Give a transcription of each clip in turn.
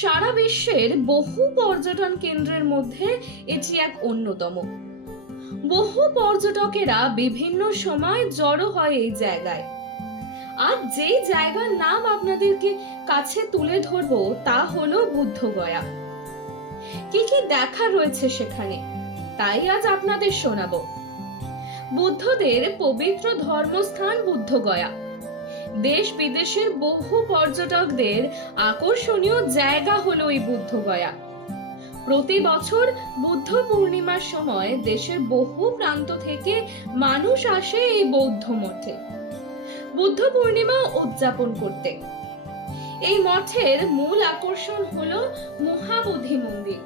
সারা বিশ্বের বহু পর্যটন কেন্দ্রের মধ্যে এটি এক অন্যতম। বহু পর্যটকেরা বিভিন্ন সময় জড়ো হয় এই জায়গায়। আর যেই জায়গার নাম আপনাদেরকে কাছে তুলে ধরবো তা হলো বুদ্ধগয়া। কি কি দেখা রয়েছে সেখানে তাই আজ আপনাদের শোনাবো। বুদ্ধদের পবিত্র ধর্মস্থান বুদ্ধগয়া দেশ বিদেশের বহু পর্যটকদের আকর্ষণীয় জায়গা হলো এই বুদ্ধগয়া। প্রতি বছর বুদ্ধ পূর্ণিমার সময় দেশের বহু প্রান্ত থেকে মানুষ আসে এই বৌদ্ধ মঠে বুদ্ধ পূর্ণিমা উদযাপন করতে। এই মঠের মূল আকর্ষণ হলো মহাবোধি মন্দির,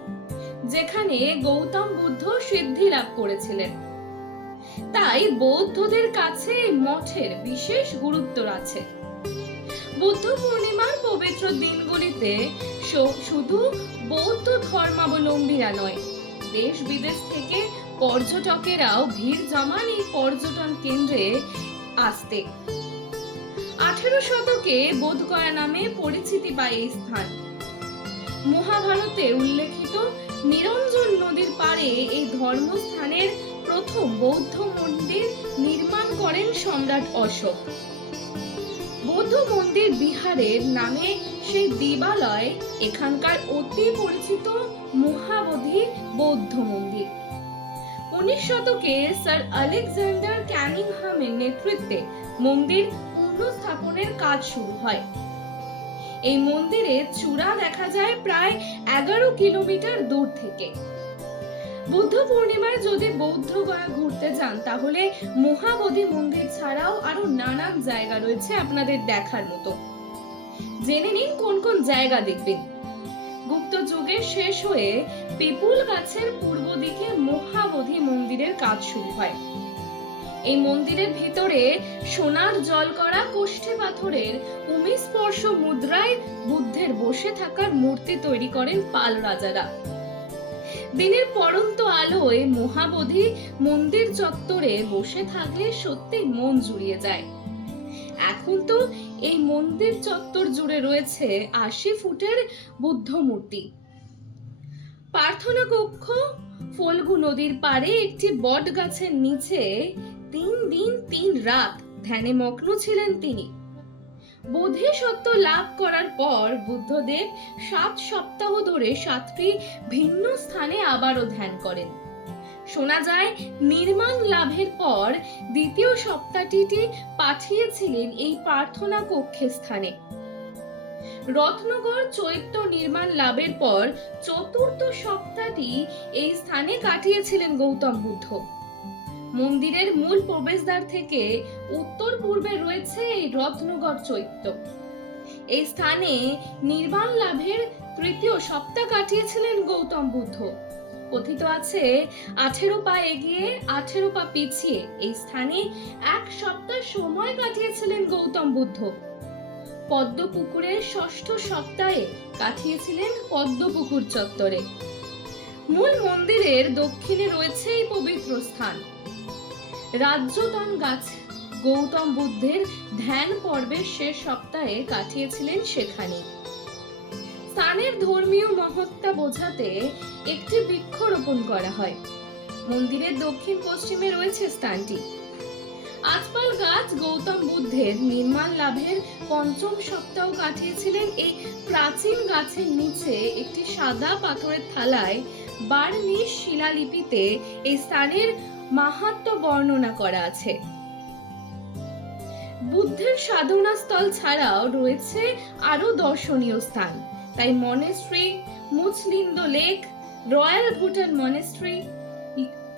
যেখানে গৌতম বুদ্ধ সিদ্ধি লাভ করেছিলেন। তাই বৌদ্ধদের কাছে এই মঠের বিশেষ গুরুত্ব আছে। বুদ্ধ পূর্ণিমার পবিত্র দিনগুলিতে শুধু বৌদ্ধ ধর্মাবলম্বীরা নয়, দেশ বিদেশ থেকে পর্যটকেরাও ভিড় জমান এই পর্যটন কেন্দ্রে আসতে। 18 শতকে বোধগয়া নামে পরিচিতি পায় এই স্থান। মহাভারতে উল্লেখিত নিরঞ্জন নদীর পাড়ে এই ধর্মস্থানের প্রথম বৌদ্ধ মন্দির নির্মাণ করেন সম্রাট অশোক। বৌদ্ধ মন্দির বিহারের নামে সেই দেবালয় এখানকার অতি পরিচিত মহাবোধি বৌদ্ধ মন্দির। 19 শতকে স্যার আলেকজান্ডার ক্যানিংহামের নেতৃত্বে মন্দির পুনঃস্থাপনের কাজ শুরু হয়। এই মন্দিরে চূড়া দেখা যায় প্রায় 11 কিলোমিটার দূর থেকে। বুদ্ধ পূর্ণিমায় যদি বৌদ্ধগয়া ঘুরতে যান তাহলে মহাবোধি মন্দির ছাড়াও আরো নানান জায়গা রয়েছে আপনাদের দেখার মতো। জেনে নিন কোন কোন জায়গা দেখবেন। গুপ্ত যুগের শেষ হয়ে পিপুল গাছের পূর্ব দিকে মহাবোধি মন্দিরের কাজ শুরু হয়। এই মন্দিরের ভিতরে সোনার জল করা কোষ্ঠী পাথরের উমিস্পর্শ মুদ্রায় বুদ্ধের বসে থাকার মূর্তি তৈরি করেন পাল রাজারা। দিনের পড়ন্ত আলোয় মহাবোধি মন্দির চত্বরে বসে থাকলে সত্যি মন জুড়িয়ে যায়। এখন তো এই মন্দির চত্বর জুড়ে রয়েছে 80 ফুটের বুদ্ধ মূর্তি। প্রার্থনা কক্ষ ফল্গু নদীর পাড়ে একটি বট গাছের নিচে 3 দিন 3 রাত ধ্যানে মগ্ন ছিলেন তিনি। বোধি সত্য লাভ করার পর বুদ্ধদেব 7 সপ্তাহ ধরে 7টি ভিন্ন স্থানে আবারও ধ্যান করেন। শোনা যায় নির্মাণ লাভের পর দ্বিতীয় সপ্তাহটি পাঠিয়েছিলেন এই প্রার্থনা কক্ষের স্থানে। রত্নগড় চৈত্য নির্মাণ লাভের পর চতুর্থ সপ্তাহটি এই স্থানে কাটিয়েছিলেন গৌতম বুদ্ধ। মন্দিরের মূল প্রবেশদ্বার থেকে উত্তর পূর্বে রয়েছে এই রত্নগড় চৈত্য। এই স্থানে নির্বাণ লাভের তৃতীয় সপ্তাহ কাটিয়েছিলেন গৌতম বুদ্ধ। কথিত আছে 18 পা এগিয়ে 18 পা পিছিয়ে এই স্থানে 1 সপ্তাহ সময় কাটিয়েছিলেন গৌতম বুদ্ধ। পদ্মপুকুরের ষষ্ঠ সপ্তাহে কাটিয়েছিলেন পদ্মপুকুর চত্বরে। মূল মন্দিরের দক্ষিণে রয়েছে এই পবিত্র স্থান। রাজ্যতন গাছ গৌতম বুদ্ধের ধ্যান পর্বের শেষ সপ্তাহে কাটিয়েছিলেন সেখানে। স্থানের ধর্মীয় মহত্তা বোঝাতে একটি বৃক্ষরোপণ করা হয়। মন্দিরের দক্ষিণ পশ্চিমে রয়েছে স্থানটি। আজপাল গাছ গৌতম বুদ্ধের নির্মাণ লাভের 5ম সপ্তাহ কাটিয়েছিলেন এই প্রাচীন গাছের নিচে একটি সাদা পাথরের থালায় বার্মিজ শিলালিপিতে এই স্থানের মাহাত্ম্য বর্ণনা করা আছে। বুদ্ধের সাধনা স্থল ছাড়াও রয়েছে আরো দর্শনীয় স্থান, তাই monastery, Muchalinda lake, royal Bhutan monastery,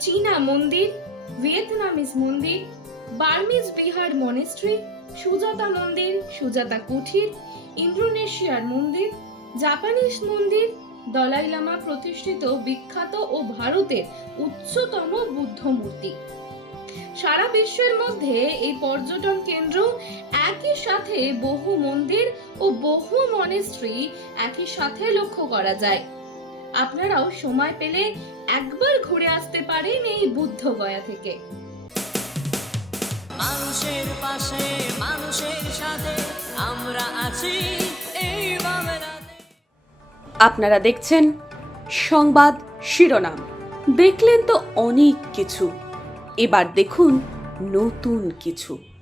চীনা মন্দির, ভিয়েতনামিজ মন্দির, বার্মিজ বিহার মনেস্ট্রি, সুজাতা মন্দির, সুজাতা কুঠির, ইন্দোনেশিয়ার মন্দির, জাপানিজ মন্দির, দলাই লামা প্রতিষ্ঠিত বিখ্যাত ও ভারতের উচ্চতম বুদ্ধ মূর্তি। সারা বিশ্বের মধ্যে এই পর্যটন কেন্দ্র একই সাথে বহু মন্দির ও বহু মনেস্ট্রি একই সাথে লক্ষ্য করা যায়। আপনারাও সময় পেলে একবার ঘুরে আসতে পারেন এই বুদ্ধগয়া থেকে। মানুষের পাশে মানুষের সাথে আমরা আছি এই আপনারা দেখছেন সংবাদ শিরোনাম। দেখলেন তো অনেক কিছু, এবার দেখুন নতুন কিছু।